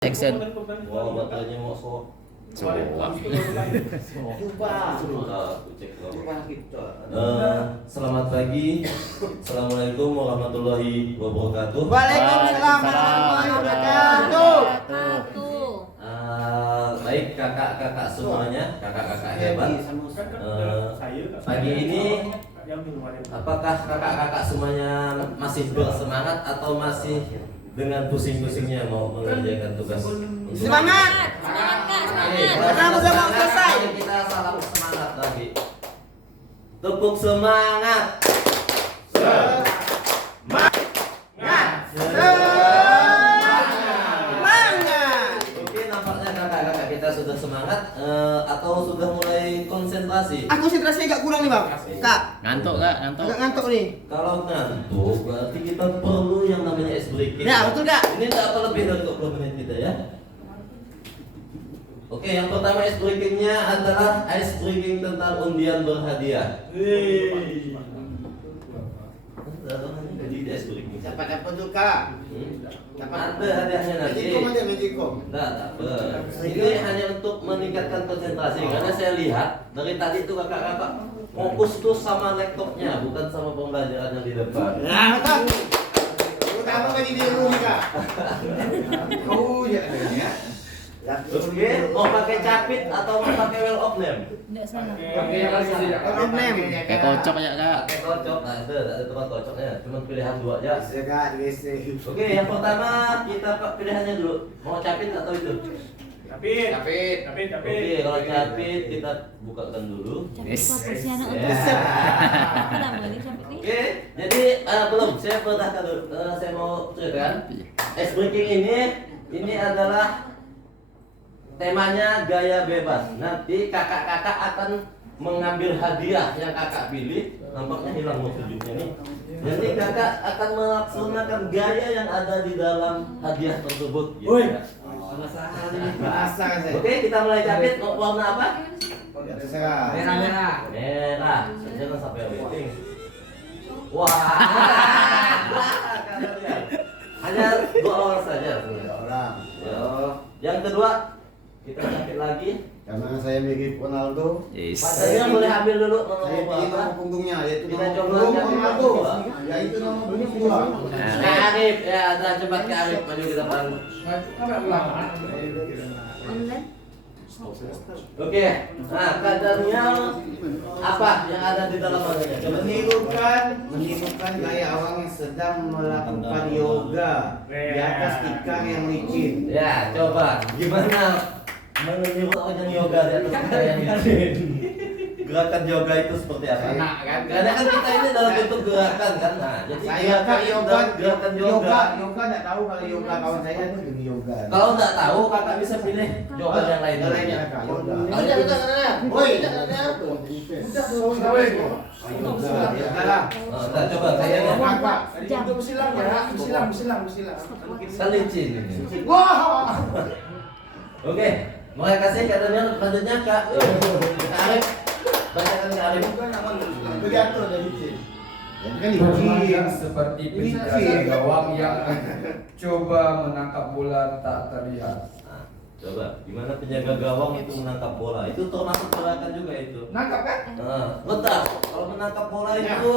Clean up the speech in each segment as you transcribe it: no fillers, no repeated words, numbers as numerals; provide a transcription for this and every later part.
Action. Wah, baterainya mau sok. Coba. Selamat pagi. Assalamualaikum warahmatullahi wabarakatuh. Waalaikumsalam warahmatullahi wabarakatuh. Baik kakak-kakak semuanya, kakak-kakak hebat. Pagi ini apakah kakak-kakak semuanya masih bersemangat atau masih dengan pusing-pusingnya mau mengerjakan tugas? Semangat. Semangat Kak, Oke, semangat. Karena udah mau selesai. Kita salam semangat lagi. Tepuk semangat. Semangat. Oke, nampaknya kakak-kakak kita sudah semangat atau sudah mulai konsentrasi. Aku konsentrasinya agak kurang nih bang. Kak, Ngantuk Kak, ngantuk. agak ngantuk nih. Kalau ngantuk berarti kita perlu yang namanya ice breaking. Ya betul kak. Ini tak apa lebih dari 20 menit kita ya. Oke, yang pertama ice breakingnya adalah ice breaking tentang undian berhadiah. Jadi ice breaking. Dapat apa tuh kak? Ada hadiahnya nanti. Magicom. Enggak, tak apa. Ini hanya untuk meningkatkan konsentrasi karena saya lihat dari tadi itu kakak-kakak fokus tuh sama laptopnya, bukan sama pembelajaran yang di depan. Nah betul. Kamu lagi di rumah kak. Oh ya. Oke, mau pakai capit atau mau pakai well of name? Enggak sama. Kayak kocok ya Kak. Pakai kocok, nah itu ada tempat kocoknya, cuma pilihan dua aja. Kak, Oke, yang pertama kita pilihannya dulu, mau capit atau itu? Capit. Oke, kalau capit kita bukakan dulu. Yes. Capit apa sih anak Ya. untuk? Kenapa ini capit nih? Oke, jadi belum, saya bertanya dulu. Saya mau ceritakan. Ice breaking ini adalah temanya gaya bebas. Nanti kakak-kakak akan mengambil hadiah yang kakak pilih. Nampaknya hilang wujudnya nih. Jadi kakak akan melaksanakan gaya yang ada di dalam hadiah tersebut. Gitu, ya. Bahasa kan saya. Oke, kita mulai capit. Mau warna apa? Merah. Merah. Jangan sampai waiting. Wah. Kalian lihat. Hanya 2 orang saja. Orang. Ya. Yang kedua, kita capit lagi. Karena saya mirip Ronaldo, Yes. Padahal boleh ambil dulu saya nomor pilih apa? nama punggungnya yaitu Kita nama coba punggung capit Ronaldo. dua. Ya itu nama punggung gua. Arif, ya ada cepat ke Arif, maju kita baru. Online? Oke, nah kadarnya apa yang ada di dalam badannya? Coba Menirukan gaya orang yang sedang melakukan yoga di atas tikar yang licin. Ya, coba gimana meniru orang yang yoga di atas kita yang licin? Gerakan yoga itu seperti apa? Enak, kan? Karena kan kita ini dalam bentuk gerakan kan. Nah, jadi Saya kan gerakan yoga. yoga enggak tahu kalau yoga kawan saya itu jadi yoga. Kalau nggak tahu, kakak bisa pilih yoga yang lain. Yang lainnya Kak, yoga. Woi. Yoga lah. Nah, coba kayaknya Jam. kan licin ini. Wah. Oke, mulai kasih kadarnya selanjutnya Kak Arif. Bacakan ke Arif. Begitu dari licin. Jadi kan Bermain licin. seperti Licin. penjaga gawang yang coba menangkap bola tak terlihat. Nah, coba gimana penjaga gawang itu menangkap bola? Itu termasuk gerakan juga itu. Nangkap kan? Nah, bentar. Kalau menangkap bola itu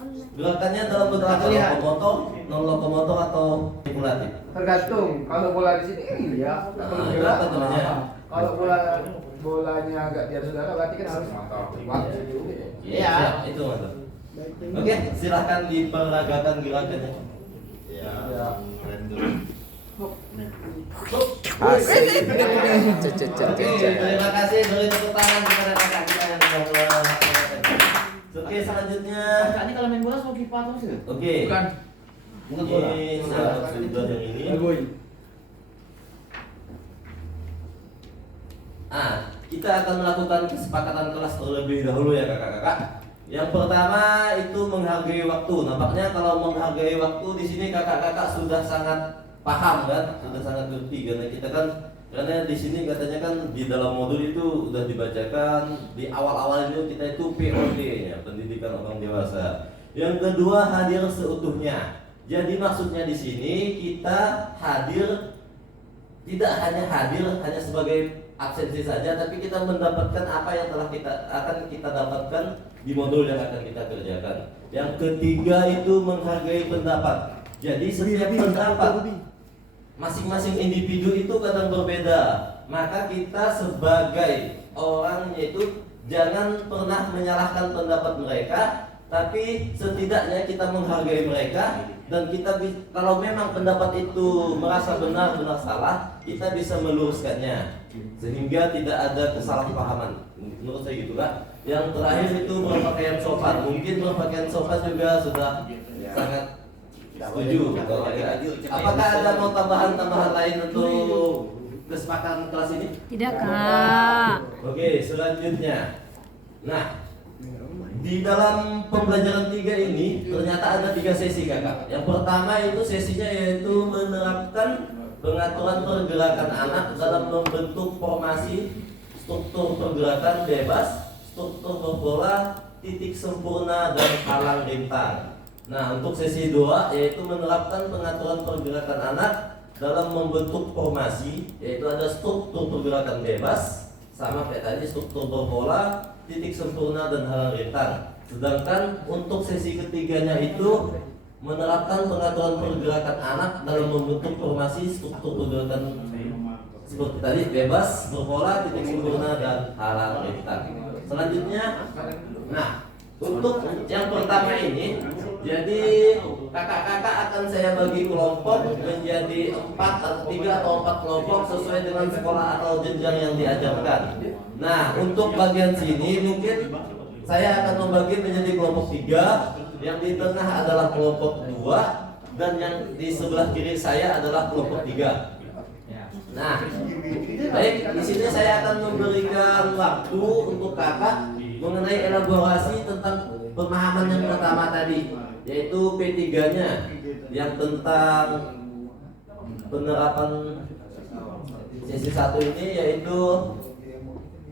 Online. gerakannya dalam bentuk apa? Lokomotor, non lokomotor atau manipulatif? Tergantung. Kalau bola di sini kan iya. Kalau Nah, bola apa namanya? Kalau bolanya agak di atas udara berarti kan harus waktu juga ya. Iya, siap. Itu mantap. Oke, silahkan diperagakan gerakannya. Ya. Asik. Oke, terima kasih beri tepuk tangan kepada kakak kita yang sudah melaksanakan. Oke, selanjutnya. Ini kalau main bola sama kipas terus ya? Oke. Bukan. Ini sahabat sudah yang ini. Kita akan melakukan kesepakatan kelas terlebih dahulu ya kakak-kakak. Yang pertama itu menghargai waktu. Nampaknya kalau menghargai waktu di sini kakak-kakak sudah sangat paham kan, sudah sangat ngerti karena di sini katanya kan di dalam modul itu sudah dibacakan di awal-awal itu kita itu POD-nya, pendidikan orang dewasa. Yang kedua hadir seutuhnya. Jadi maksudnya di sini kita hadir tidak hanya hadir hanya sebagai absensi saja, tapi kita mendapatkan apa yang telah kita dapatkan di modul yang akan kita kerjakan. Yang ketiga itu menghargai pendapat. Jadi setiap pendapat masing-masing individu itu kadang berbeda. Maka kita sebagai orang itu jangan pernah menyalahkan pendapat mereka, tapi setidaknya kita menghargai mereka. Dan kita kalau memang pendapat itu merasa benar salah, kita bisa meluruskannya sehingga tidak ada kesalahpahaman. Menurut saya gitu kan. Yang terakhir itu berpakaian sopan. Mungkin berpakaian sopan juga sudah sangat setuju. Apakah ada mau tambahan lain untuk kesepakatan kelas ini? Tidak, Kak. Oke, selanjutnya. Nah, di dalam pembelajaran 3 ini ternyata ada 3 sesi, Kakak. Yang pertama itu sesinya yaitu menerapkan pengaturan pergerakan anak dalam membentuk formasi struktur pergerakan bebas, struktur berpola, titik sempurna, dan halang rintang. Nah, untuk sesi 2 yaitu menerapkan pengaturan pergerakan anak dalam membentuk formasi, yaitu ada struktur pergerakan bebas, sama kayak tadi struktur berpola, titik sempurna, dan halang rintang. Sedangkan untuk sesi ketiganya itu menerapkan pengaturan pergerakan anak dalam membentuk formasi struktur pergerakan seperti tadi bebas, berpola, titik sempurna, dan halang rintang. Selanjutnya, nah untuk yang pertama ini, jadi kakak-kakak akan saya bagi kelompok menjadi 3 atau 4 kelompok sesuai dengan sekolah atau jenjang yang diajarkan. Nah, untuk bagian sini mungkin saya akan membagi menjadi kelompok 3. Yang di tengah adalah kelompok 2 dan yang di sebelah kiri saya adalah kelompok 3. Nah, baik, di sini saya akan memberikan waktu untuk kakak mengenai elaborasi tentang pemahaman yang pertama tadi, yaitu P3-nya yang tentang penerapan sesi 1 ini, yaitu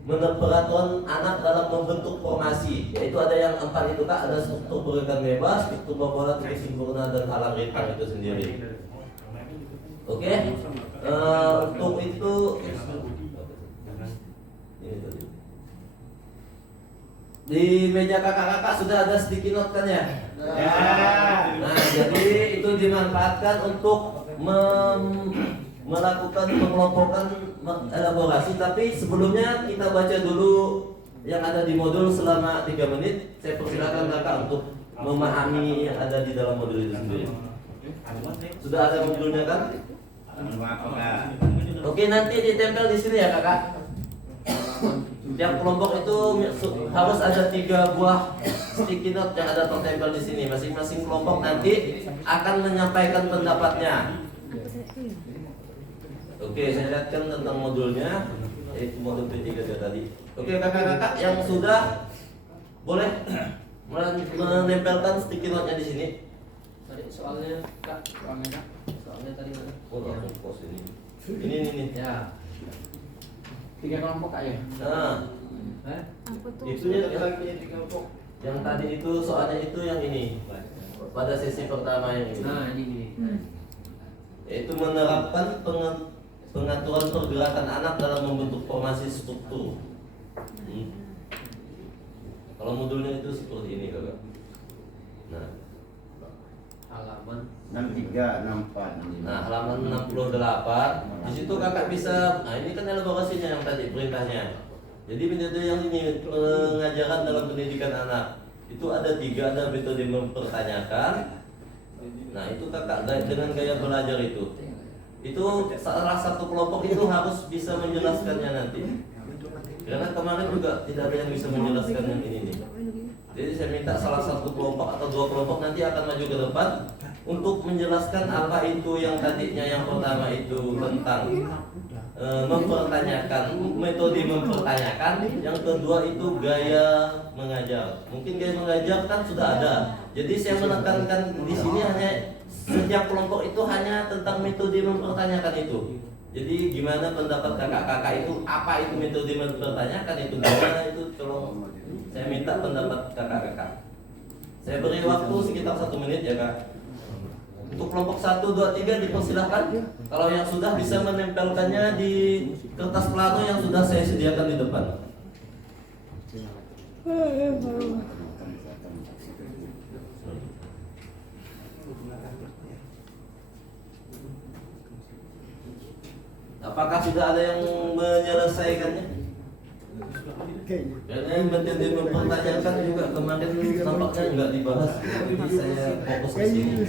peraturan anak dalam membentuk formasi, yaitu ada yang 4 itu Kak, ada struktur pergerakan bebas, struktur berpola, titik sempurna, dan halang rintang itu sendiri. Oke, untuk itu di meja kakak-kakak sudah ada sticky note kan ya? Nah, jadi itu dimanfaatkan untuk melakukan pengelompokan elaborasi. Tapi sebelumnya kita baca dulu yang ada di modul selama 3 menit. Saya persilakan kakak untuk memahami yang ada di dalam modul itu sendiri. Sudah ada modulnya kan? Oke, nanti ditempel di sini ya kakak. Tiap kelompok itu harus ada 3 buah sticky note yang ada tertempel di sini. Masing-masing kelompok nanti akan menyampaikan pendapatnya. Oke, saya lihatkan tentang modulnya, yaitu modul P3 tadi. Oke, kakak-kakak yang sudah boleh menempelkan sticky note-nya di sini. Tadi soalnya kak, soalnya tadi mana? Oh, langsung pos ini. Ini ya. 3 kelompok aja. Nah, Apa tuh? itu yang tadi itu soalnya itu yang ini pada sesi pertama yang ini. Nah, ini. Yaitu menerapkan pengaturan pergerakan anak dalam membentuk formasi struktur. Kalau modulnya itu seperti ini kakak. Nah, Halaman 63, 64. nah halaman 68. Di situ kakak bisa. Nah, ini kan elaborasinya yang tadi perintahnya. Jadi metode yang ini pengajaran dalam pendidikan anak itu ada 3, ada metode mempertanyakan. Nah, itu kakak dengan gaya belajar itu salah satu kelompok itu harus bisa menjelaskannya nanti. Karena kemarin juga tidak ada yang bisa menjelaskan yang ini nih. Jadi saya minta salah satu kelompok atau 2 kelompok nanti akan maju ke depan untuk menjelaskan apa itu yang tadinya yang pertama itu tentang mempertanyakan, metode mempertanyakan. Yang kedua itu gaya mengajar. Mungkin gaya mengajar kan sudah ada. Jadi saya menekankan di sini hanya setiap kelompok itu hanya tentang metode mempertanyakan itu. Jadi gimana pendapat kakak-kakak itu, apa itu metode mempertanyakan itu, gimana itu, tolong saya minta pendapat kakak-kakak. Saya beri waktu sekitar 1 menit ya kak. Untuk kelompok 1, 2, 3 dipersilahkan. Kalau yang sudah bisa menempelkannya di kertas plano yang sudah saya sediakan di depan. Apakah sudah ada yang menyelesaikannya? Karena yang menjadi mempertanyakan juga kemarin tampaknya nggak dibahas, jadi saya fokus ke sini.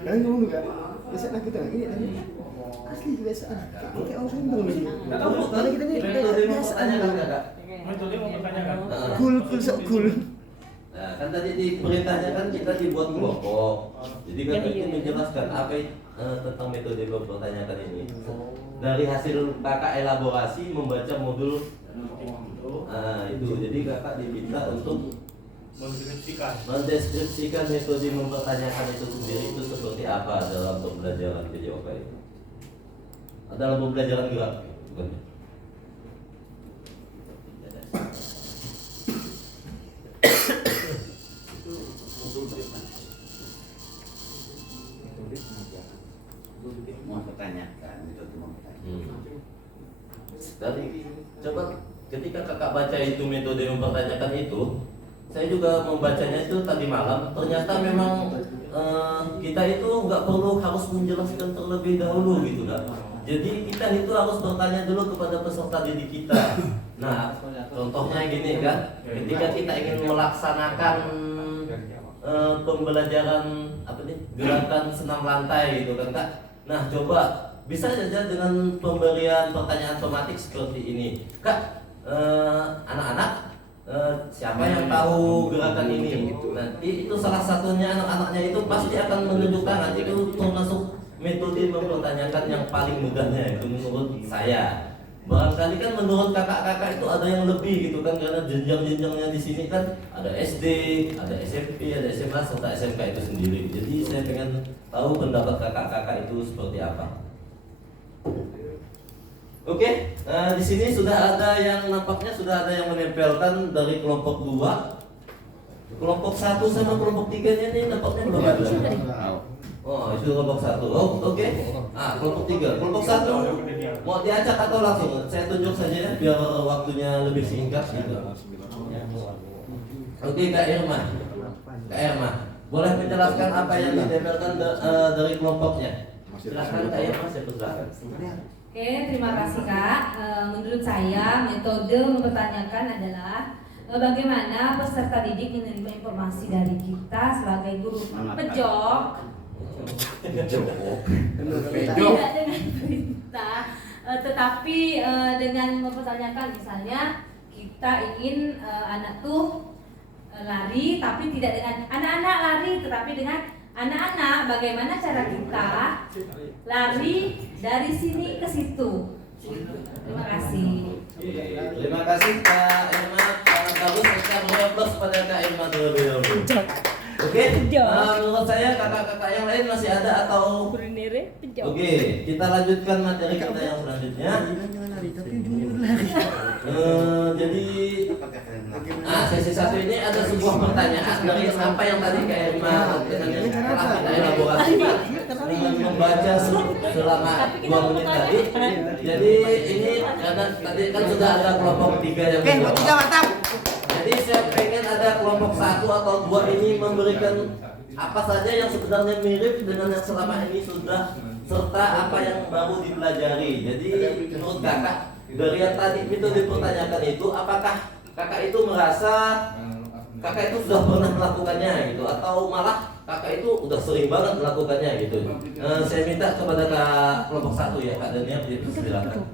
Kalian ngomong juga. Biasa kita ini asli kebiasaan. Kayak orang Sunda nih. Kamu kita nih metode biasa. mempertanyakan nggak? Metode mempertanyakan. Cool sok cool. Nah, kan tadi di perintahnya kan kita dibuat kelompok. Jadi kan itu menjelaskan apa tentang metode mempertanyakan ini. Dari hasil kakak elaborasi membaca modul itu, jadi kakak diminta untuk mendeskripsikan metode mempertanyakan itu sendiri itu seperti apa dalam pembelajaran PJOK itu. Dalam pembelajaran gerak, bukan? Mempertanyakan itu mempertanyakan. Dari coba ketika kakak baca itu metode mempertanyakan itu, saya juga membacanya itu tadi malam. Ternyata memang kita itu nggak perlu harus menjelaskan terlebih dahulu gitu kan. Jadi kita itu harus bertanya dulu kepada peserta didik kita. Nah, contohnya gini kan, ketika kita ingin melaksanakan pembelajaran apa nih, gerakan senam lantai gitu kan kak. Nah, coba bisa saja dengan pemberian pertanyaan tematik seperti ini, kak. Anak-anak, siapa yang tahu gerakan ini? Nanti itu salah satunya anak-anaknya itu pasti akan menunjuk tangan. Itu termasuk metode mempertanyakan yang paling mudahnya itu menurut saya. Barangkali kan menurut kakak-kakak itu ada yang lebih gitu kan, karena jenjang-jenjangnya di sini kan ada SD, ada SMP, ada SMA serta SMK itu sendiri. Jadi saya pengen tahu pendapat kakak-kakak itu seperti apa. Oke, di sini sudah ada yang nampaknya sudah ada yang menempelkan dari kelompok 2. Kelompok 1 sama kelompok 3-nya ini nampaknya belum ada. Oh, itu kelompok 1. Oh, oke. Kelompok 3. Kelompok 1 mau diacak atau langsung? Saya tunjuk saja ya biar waktunya lebih singkat gitu. Oke, Kak Irma. Kak Irma, boleh menjelaskan apa yang ditempelkan dari kelompoknya? Silakan Kak Irma, saya persilakan. Oke, terima kasih Kak. Menurut saya metode mempertanyakan adalah bagaimana peserta didik menerima informasi dari kita sebagai guru pejok. Tidak dengan perintah, tetapi dengan mempertanyakan, misalnya kita ingin anak tuh lari, tapi tidak dengan anak-anak lari, tetapi dengan anak-anak, bagaimana cara kita lari dari sini ke situ. Terima kasih. Terima kasih Kak Irma. Bagus, kita beri aplaus pada Kak Irma terlebih dahulu. Oke, menurut saya kakak-kakak yang lain masih ada atau? Oke, kita lanjutkan materi kita yang selanjutnya. Jadi sesi 1 ini ada sebuah pertanyaan dari apa yang tadi Kak Irma telah kita elaborasikan dengan membaca selama 2 menit tadi. Jadi ini karena tadi kan sudah ada kelompok 3 yang menjawab. Jadi saya pengen ada kelompok 1 atau 2 ini memberikan apa saja yang sebenarnya mirip dengan yang selama ini sudah, serta apa yang baru dipelajari. Jadi menurut kakak, dari yang tadi itu dipertanyakan itu, apakah kakak itu merasa kakak itu sudah pernah melakukannya gitu, atau malah kakak itu udah sering banget melakukannya gitu. Saya minta kepada kak kelompok 1 ya, Kak Daniel, silakan.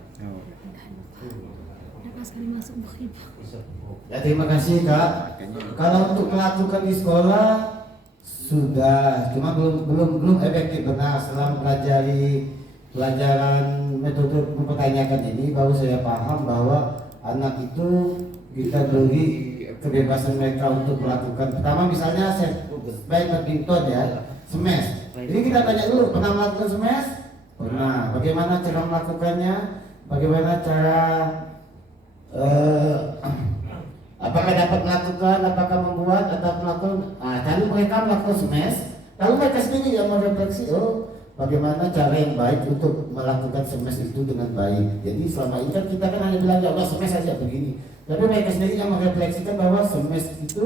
Ya, terima kasih Kak. Kalau untuk melakukan di sekolah sudah, cuma belum efektif benar. Setelah mempelajari pelajaran metode mempertanyakan ini, baru saya paham bahwa anak itu kita beri kebebasan mereka untuk melakukan. Pertama misalnya baik badminton ya, smash. Jadi kita tanya dulu, pernah melakukan smash? Pernah. Bagaimana cara melakukannya? Bagaimana cara apakah dapat melakukan, apakah membuat atau melakukan? Lalu mereka melakukan smash. Kalau mereka sendiri yang merefleksi, oh bagaimana cara yang baik untuk melakukan semes itu dengan baik. Jadi selama ini kan kita kan hanya bilang ya udah semes saja begini. Tapi mereka sendiri yang merefleksikan bahwa semes itu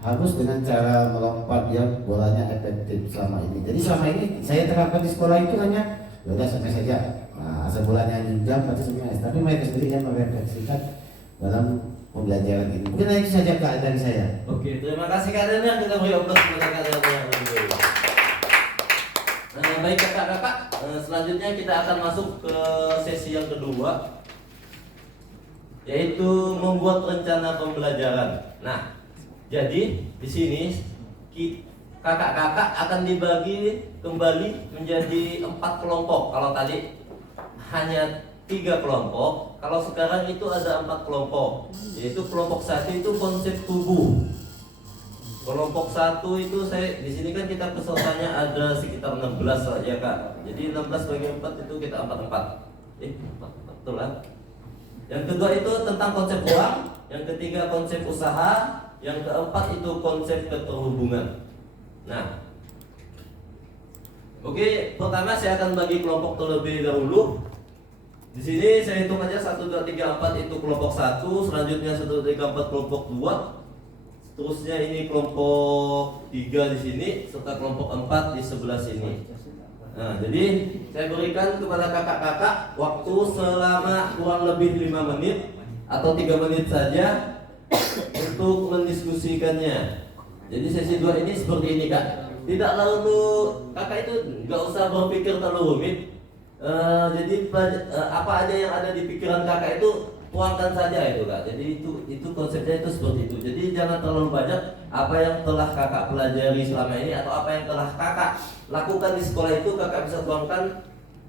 harus dengan cara melompat yang bolanya efektif selama ini. Jadi selama ini saya terapkan di sekolah itu hanya ya udah semes saja. Nah, asal bolanya jam berarti semes. Tapi mereka sendiri yang merefleksikan dalam pembelajaran ini. Mungkin itu saja Kak dari saya. Oke, terima kasih Kak Daniel. Kita beri aplaus kepada Kak Daniel. Baik kakak-kakak, selanjutnya kita akan masuk ke sesi yang kedua, yaitu membuat rencana pembelajaran. Nah, jadi di sini kakak-kakak akan dibagi kembali menjadi 4 kelompok. Kalau tadi hanya 3 kelompok, kalau sekarang itu ada 4 kelompok. Yaitu kelompok 1 itu konsep tubuh. Kelompok 1 itu saya di sini kan kita pesertanya ada sekitar 16 saja Kak. Jadi 16 bagi 4 itu kita 4. Betul lah. Yang kedua itu tentang konsep uang, yang ketiga konsep usaha, yang keempat itu konsep keterhubungan. Nah, oke, pertama saya akan bagi kelompok terlebih dahulu. Di sini saya hitung aja 1 2 3 4 itu kelompok 1, selanjutnya 1 2 3 4 kelompok 2. Terusnya ini kelompok 3 di sini serta kelompok 4 di sebelah sini. Nah, jadi saya berikan kepada kakak-kakak waktu selama kurang lebih 5 menit atau 3 menit saja untuk mendiskusikannya. Jadi sesi 2 ini seperti ini Kak. Tidak lalu kakak itu nggak usah berpikir terlalu rumit. Jadi apa aja yang ada di pikiran kakak itu tuangkan saja itu Kak. Jadi itu konsepnya itu seperti itu. Jadi jangan terlalu banyak apa yang telah kakak pelajari selama ini atau apa yang telah kakak lakukan di sekolah itu kakak bisa tuangkan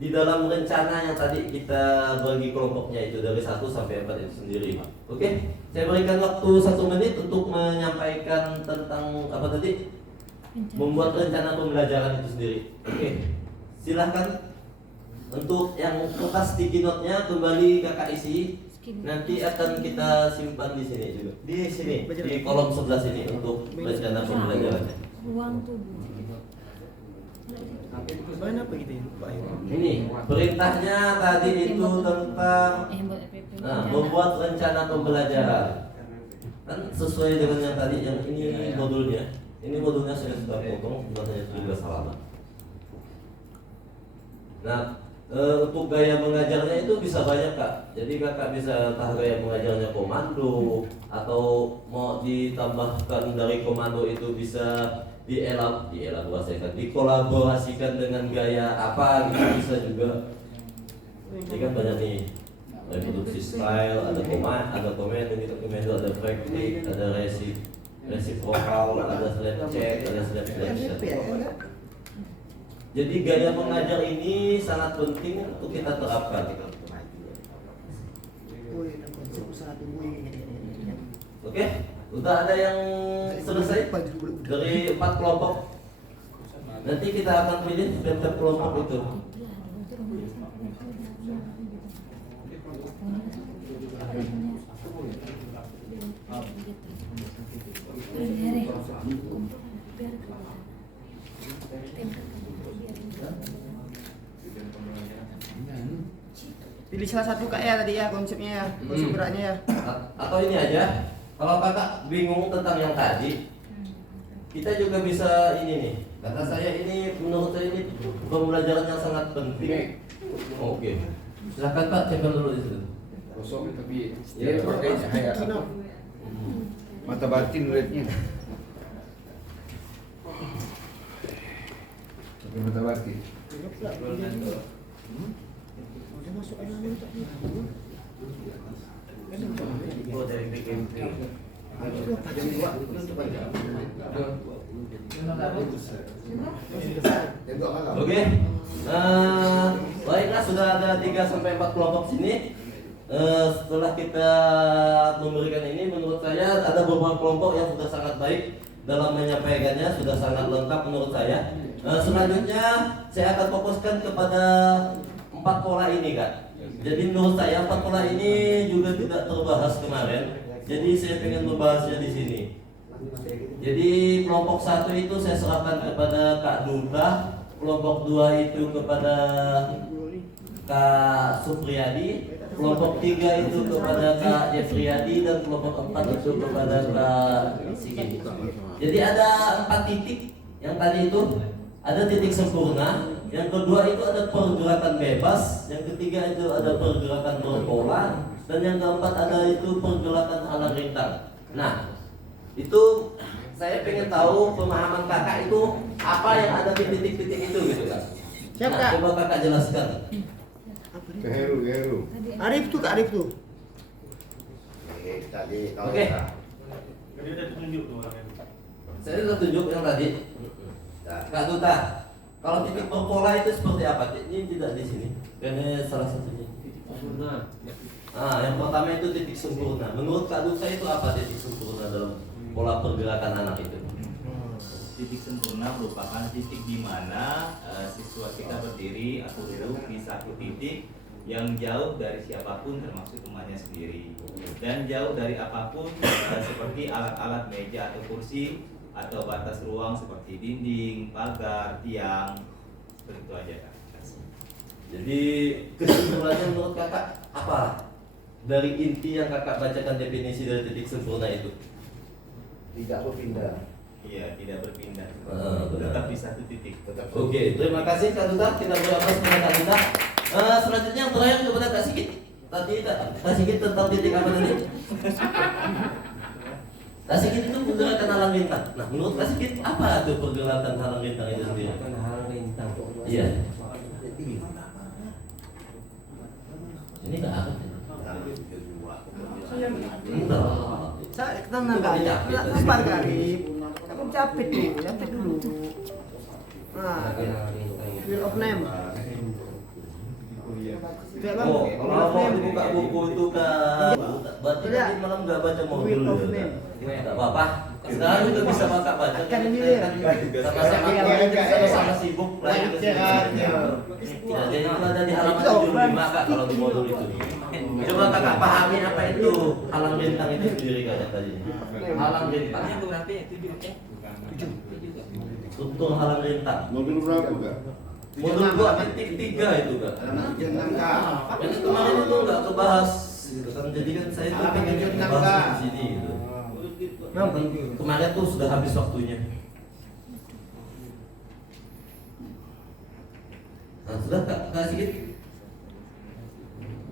di dalam rencana yang tadi kita bagi kelompoknya itu dari 1 sampai 4 itu sendiri. Oke, saya berikan waktu 1 menit untuk menyampaikan tentang apa tadi? Membuat rencana pembelajaran itu sendiri. Oke, silahkan untuk yang kertas sticky note-nya kembali kakak isi. Nanti akan kita simpan di sini juga. Di sini, di kolom sebelah sini untuk rencana pembelajarannya. Ruang tubuh. Mana apa gitu ya? Ini perintahnya tadi itu tentang membuat rencana pembelajaran. Kan sesuai dengan yang tadi yang ini modulnya. Ini modulnya saya sudah potong, bukan hanya 17 halaman. Nah, untuk gaya mengajarnya itu bisa banyak Kak. Jadi kakak bisa entah gaya mengajarnya komando atau mau ditambahkan dari komando itu bisa dielaborasikan, dikolaborasikan dengan gaya apa gitu bisa juga. Ini kan banyak nih, reproduksi style, ada komen, komando, ada praktik, ada reciprocal, ada slap check, ada slap selection. Jadi gaya mengajar ini sangat penting untuk kita terapkan. Oke, udah ada yang selesai dari 4 kelompok. Nanti kita akan pilih setiap kelompok itu. Pilih salah satu Kak ya tadi ya konsepnya ya, konsep geraknya ya. Atau ini aja, kalau kakak bingung tentang yang tadi, kita juga bisa ini nih. Kata saya ini menurut saya ini pembelajaran yang sangat penting. Oke, silakan Kak, cekkan dulu di situ. Kosong tapi dia pakai cahaya apa? Mata batin rednya. Pakai mata batin. Oke, baiklah sudah ada 3-4 kelompok sini. Setelah kita memberikan ini, menurut saya ada beberapa kelompok yang sudah sangat baik dalam menyampaikannya, sudah sangat lengkap menurut saya. Selanjutnya saya akan fokuskan kepada 4 pola ini Kak. Jadi menurut saya 4 pola ini juga tidak terbahas kemarin. Jadi saya ingin membahasnya di sini. Jadi kelompok 1 itu saya serahkan kepada Kak Duta, kelompok 2 itu kepada Kak Supriyadi, kelompok 3 itu kepada Kak Jefriyadi, dan kelompok 4 itu kepada Kak Sigit. Jadi ada 4 titik yang tadi itu, ada titik sempurna, yang kedua itu ada pergerakan bebas, yang ketiga itu ada pergerakan berpola, dan yang keempat ada itu pergerakan halang rintang. Nah, itu saya pengen tahu pemahaman kakak itu apa yang ada di titik-titik itu gitu kan. Siap, Nah, Kak. coba kakak jelaskan. Ke Heru. Arif tuh Kak Arif tuh. Tadi tahu Oke. ya. Saya sudah tunjuk yang tadi. Kak Duta, kalau titik berpola itu seperti apa? Ini tidak di sini. Ini salah satunya. Sempurna. Ah, yang pertama itu titik sempurna. Menurut Kak Duta itu apa titik sempurna dalam pola pergerakan anak itu? Titik sempurna merupakan titik di mana siswa kita berdiri atau duduk di satu titik yang jauh dari siapapun termasuk temannya sendiri dan jauh dari apapun seperti alat-alat meja atau kursi atau batas ruang seperti dinding, pagar, tiang, seperti itu aja Kak. Jadi kesimpulannya menurut kakak apa? Dari inti yang kakak bacakan definisi dari titik sempurna itu? Tidak berpindah. Iya, tidak berpindah. Benar. Tetap di satu titik. Oke, terima kasih Kak Duta. Kita beri aplaus kepada Kak Duta. Selanjutnya yang terakhir kepada Kak Sigit. Tadi Kak Sigit tentang titik apa tadi? Kak Sigit itu pergerakan halang rintang. Nah, menurut Kak Sigit apa itu pergerakan halang rintang itu sendiri? Halang rintang. Iya. Ini nggak ada. Enggak. Saya tenang Kak. Sabar Kak Arif. Kamu capek dulu. Nah, Wheel of Name. Tidak, Bang. Oh, Wheel kalau of mau Name. dibuka buku itu Kak, berarti Tidak. tadi malam nggak baca modul Wheel of ya, Name. Kak? Nggak apa-apa. Sekarang juga bisa kakak baca. Akan ini Kita dia. kan sama-sama sibuk lagi ke sini. Ya, jadi itu ada di halaman 75 Kak kalau di modul itu. Coba kakak pahami apa itu halang rintang itu sendiri Kak tadi. Halang rintang. Itu berapa ya? 7 Struktur halang rintang. Mobil berapa Kak? Modul 2.3 itu Kak. Yang kemarin itu nggak kebahas gitu kan. Jadi kan saya tuh pengen bahas di sini gitu. Kemarin tuh sudah habis waktunya. Nah, sudah Kak Sigit?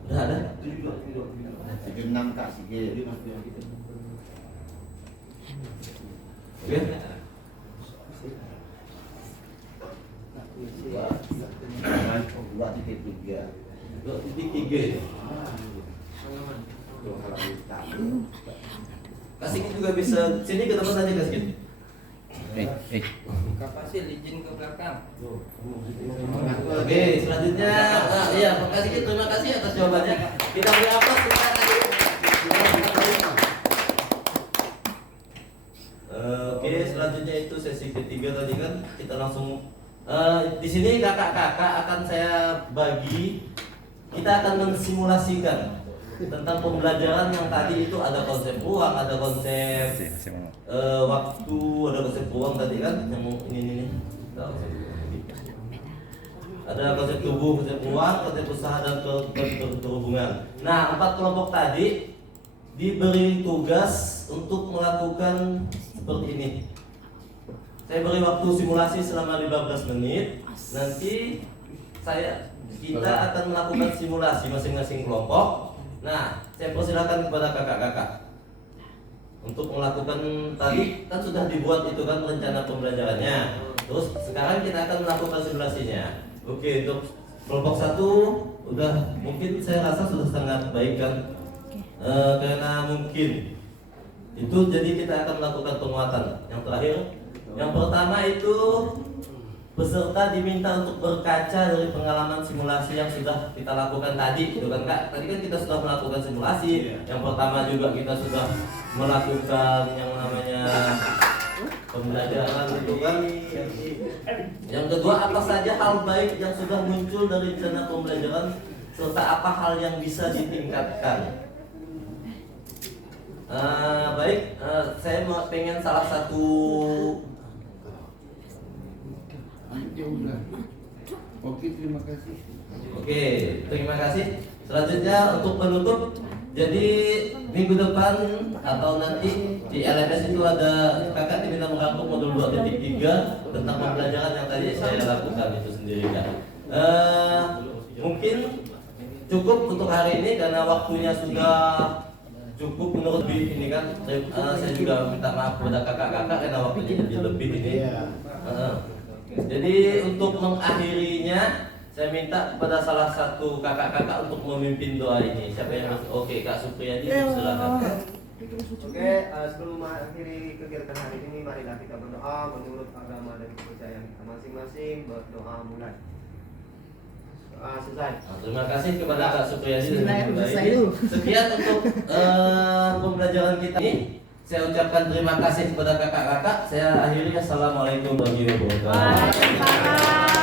Udah ada? 76 Kak Sigit. Oke. Dua titik tiga. 2.3 ya. Kak Sigit juga bisa sini ketemu saja Kak Sigit. Kapasil izin ke belakang. Oke, selanjutnya iya Kak Sigit terima kasih atas jawabannya. Kita beri aplaus kepada Kak Sigit. Oke, selanjutnya itu sesi ketiga tadi kan kita langsung di sini kakak-kakak akan saya bagi, kita akan mensimulasikan tentang pembelajaran yang tadi itu ada konsep ruang, ada konsep waktu, ada konsep ruang tadi kan yang ini. Ada konsep tubuh, konsep ruang, konsep usaha dan perhubungan. Nah, 4 kelompok tadi diberi tugas untuk melakukan seperti ini. Saya beri waktu simulasi selama 15 menit. Nanti kita akan melakukan simulasi masing-masing kelompok. Nah, saya persilakan kepada kakak-kakak untuk melakukan tadi kan sudah dibuat itu kan rencana pembelajarannya. Terus sekarang kita akan melakukan simulasinya. Oke, untuk kelompok 1 udah mungkin saya rasa sudah sangat baik kan. Karena mungkin itu jadi kita akan melakukan penguatan. Yang terakhir, yang pertama itu peserta diminta untuk berkaca dari pengalaman simulasi yang sudah kita lakukan tadi, gitu kan Kak? Tadi kan kita sudah melakukan simulasi. Yang pertama juga kita sudah melakukan yang namanya pembelajaran gitu kan. Yang kedua, apa saja hal baik yang sudah muncul dari rencana pembelajaran serta apa hal yang bisa ditingkatkan. Baik, saya mau pengen salah satu. Oke, terima kasih. Oke, terima kasih. Selanjutnya untuk penutup, jadi minggu depan atau nanti di LMS itu ada kakak diminta merangkum modul 2.3 tentang pembelajaran yang tadi saya lakukan itu sendiri kan. Mungkin cukup untuk hari ini karena waktunya sudah cukup menurut ini kan. Saya juga minta maaf kepada kakak-kakak karena waktunya jadi lebih ini. Jadi untuk mengakhirinya saya minta kepada salah satu kakak-kakak untuk memimpin doa ini. Siapa yang oke, Kak Supriyadi silakan. Oke, sebelum mengakhiri kegiatan hari ini, marilah kita berdoa menurut agama dan kepercayaan kita masing-masing. Berdoa mulai. Selesai. Terima kasih kepada Kak Supriyadi dan Ibu Bayi. Sekian untuk pembelajaran kita ini. Saya ucapkan terima kasih kepada kakak-kakak. Saya akhiri. Assalamualaikum warahmatullahi wabarakatuh. Waalaikumsalam.